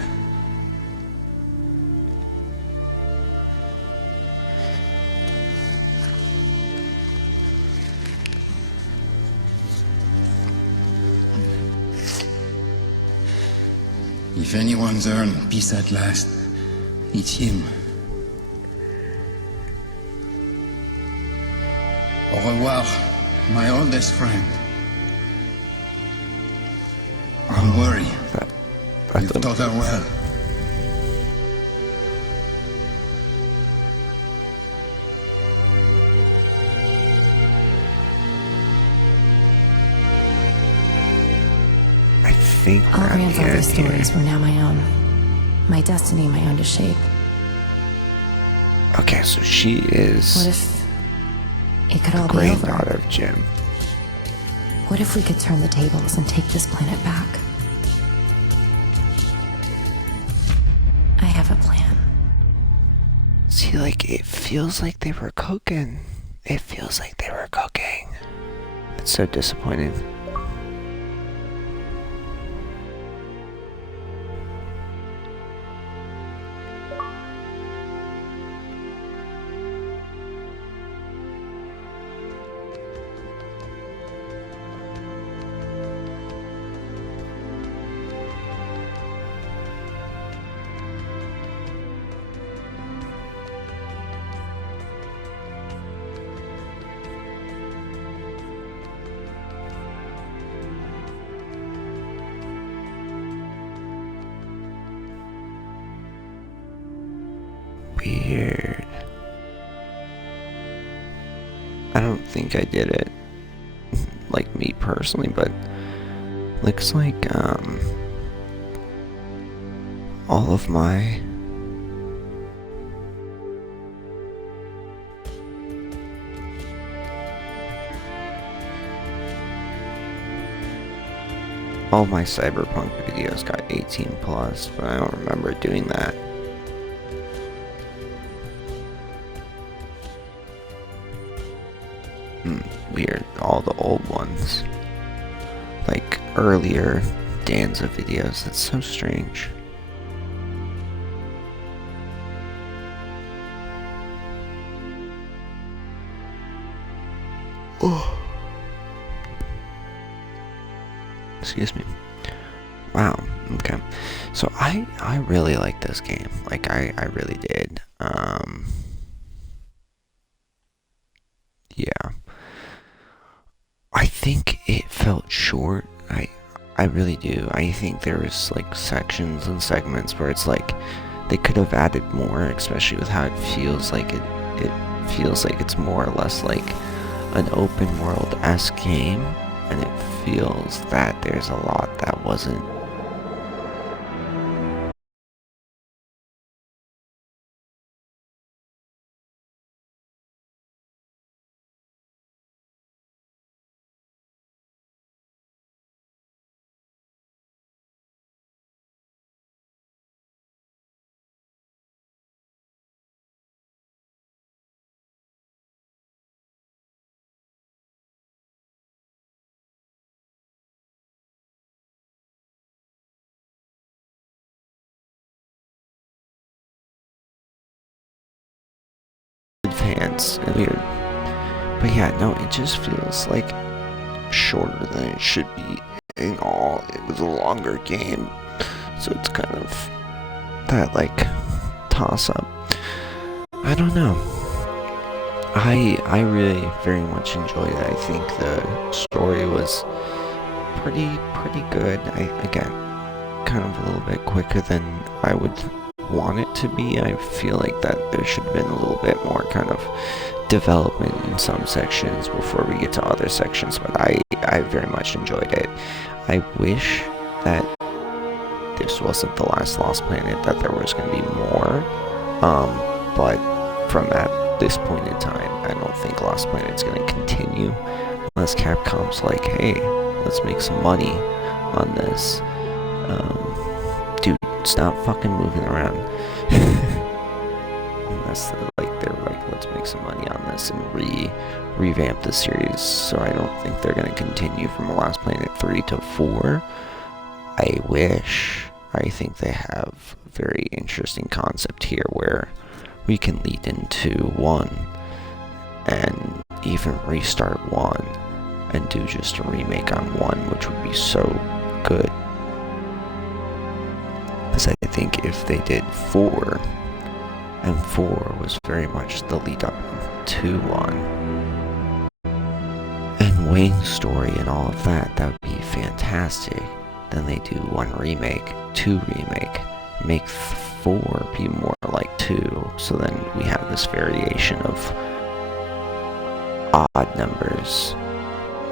If anyone's earned peace at last, it's him. Au revoir, my oldest friend. Don't worry. You've taught her well. think we're All at the end grandfather's here. stories were now my own. My destiny, my own to shape. Okay, so she is What if it could the all be over? granddaughter of Jim. What if we could turn the tables and take this planet back? I have a plan. See, like, it feels like they were cooking. It feels like they were cooking. It's so disappointing. Weird. I don't think I did it, like me personally, but looks like all of my Cyberpunk videos got 18 plus, but I don't remember doing that. Weird, all the old ones. Like earlier Danza videos, that's so strange. Oh. Excuse me. Wow, okay. So I really like this game. Like I really did. Yeah. I think it felt short. I really do. I think there was like sections and segments where it's like they could have added more, especially with how it feels like it feels like it's more or less like an open world-esque game, and it feels that there's a lot that wasn't advanced and weird. But yeah, no, it just feels like shorter than it should be. In all, it was a longer game, so it's kind of that like toss up. I don't know. I really very much enjoyed it. I think the story was pretty good. Again, kind of a little bit quicker than I would want it to be. I feel like that there should have been a little bit more kind of development in some sections before we get to other sections, but I very much enjoyed it. I wish that this wasn't the last Lost Planet, that there was going to be more, but from this point in time, I don't think Lost Planet's going to continue unless Capcom's like, hey, let's make some money on this. Dude, stop fucking moving around. Unless they're like, let's make some money on this and revamp the series. So I don't think they're going to continue from Lost Planet 3 to 4. I wish. I think they have a very interesting concept here where we can lead into 1 and even restart 1 and do just a remake on 1, which would be so good. Because I think if they did 4, and 4 was very much the lead up to 1, and Wayne's story and all of that, that would be fantastic. Then they do 1 remake, 2 remake, make 4 be more like 2, so then we have this variation of odd numbers,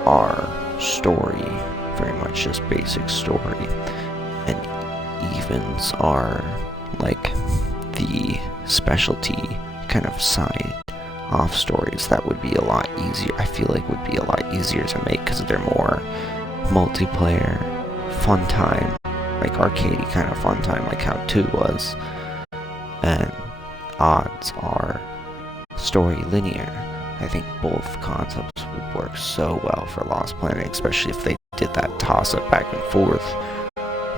our story, very much just basic story, and evens are like the specialty kind of side off stories that would be a lot easier. I feel like would be a lot easier to make because they're more multiplayer, fun time, like arcadey kind of fun time, like how 2 was. And odds are story linear. I think both concepts would work so well for Lost Planet, especially if they did that toss-up back and forth,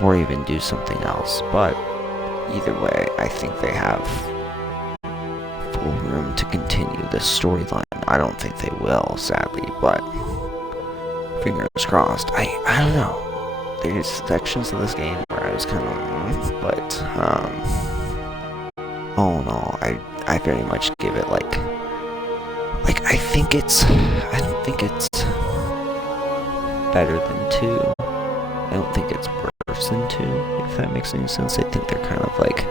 or even do something else. But either way, I think they have full room to continue this storyline. I don't think they will, sadly, but fingers crossed. I don't know. There's sections of this game where I was kind of, but all in all, I very much give it like I don't think it's better than 2. I don't think it's worse than 2, if that makes any sense. I think they're kind of like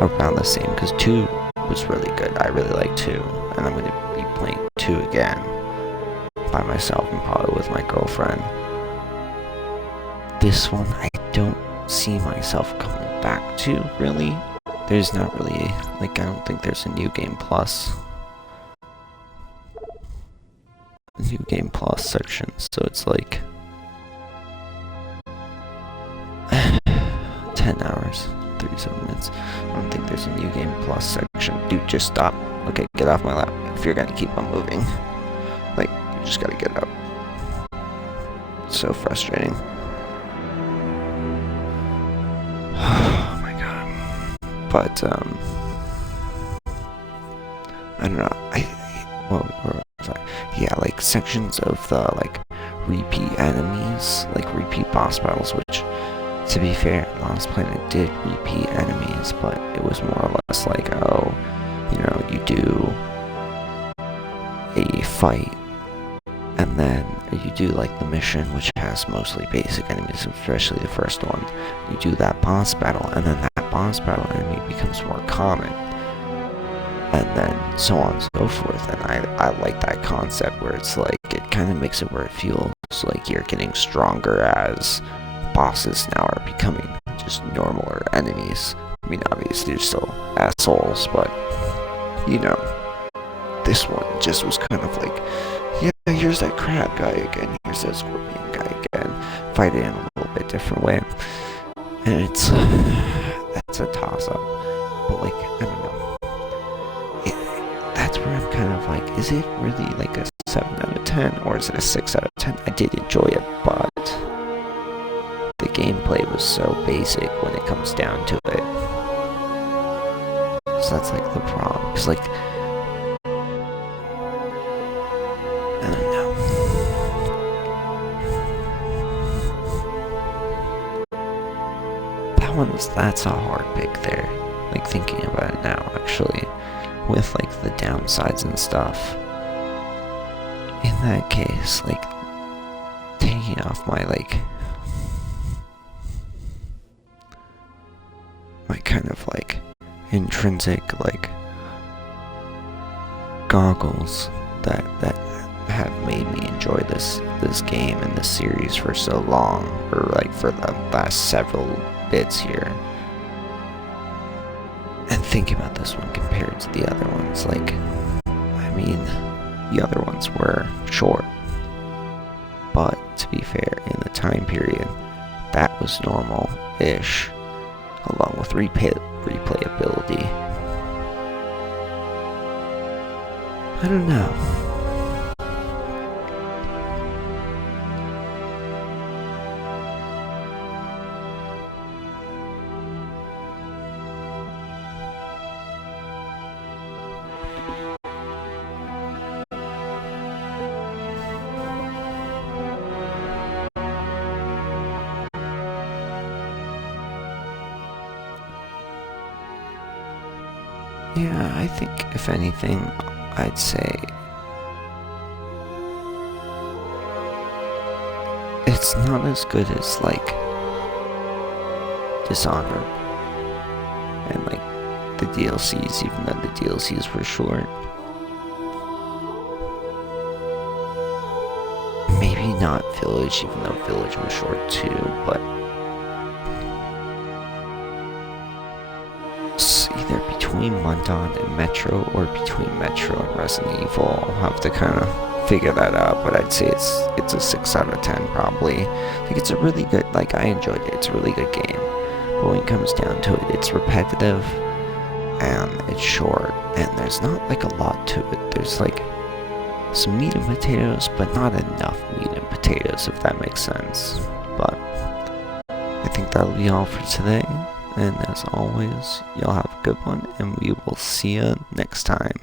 around the same, because 2 was really good. I really like 2, and I'm going to be playing 2 again by myself and probably with my girlfriend. This one, I don't see myself coming back to, really. There's not really, like, I don't think there's a New Game Plus. New Game Plus section, so it's like 10 hours, 37 minutes. I don't think there's a New Game Plus section. Dude, just stop. Okay, get off my lap. If you're gonna keep on moving, like, you just gotta get up. It's so frustrating. Oh my god. But I don't know. Yeah, like sections of the like repeat enemies, like repeat boss battles, which, to be fair, Lost Planet did repeat enemies, but it was more or less like, oh, you know, you do a fight, and then you do like the mission, which has mostly basic enemies, especially the first one. You do that boss battle, and then that boss battle enemy becomes more common, and then so on and so forth. And I like that concept where it's like, it kind of makes it where it feels like you're getting stronger as bosses now are becoming just normaler enemies. I mean, obviously they're still assholes, but, you know, this one just was kind of like, yeah, here's that crab guy again, here's that scorpion guy again, fight it in a little bit different way. And it's, that's a toss-up, but like, I don't know. That's where I'm kind of like, is it really like a 7 out of 10, or is it a 6 out of 10? I did enjoy it, but the gameplay was so basic when it comes down to it. So that's like the problem, because like, I don't know. That's a hard pick there, like thinking about it now, actually, with like the downsides and stuff. In that case, like, taking off my like, my kind of like intrinsic like goggles that have made me enjoy this game and this series for so long, or like for the last several bits here, and think about this one compared to the other ones. Like, I mean, the other ones were short, but to be fair, in the time period, that was normal-ish, along with replayability. I don't know. Yeah, I think if anything, I'd say it's not as good as like Dishonored and like the DLCs, even though the DLCs were short. Maybe maybe not Village, even though Village was short too, but it's either between Mundon and Metro or between Metro and Resident Evil. I'll have to kind of figure that out, but I'd say it's a 6 out of 10 probably. Like, it's a really good, like, I enjoyed it. It's a really good game, but when it comes down to it, it's repetitive and it's short, and there's not like a lot to it. There's like some meat and potatoes, but not enough meat and potatoes, if that makes sense. But I think that'll be all for today, and as always, y'all have a good one, and we will see you next time.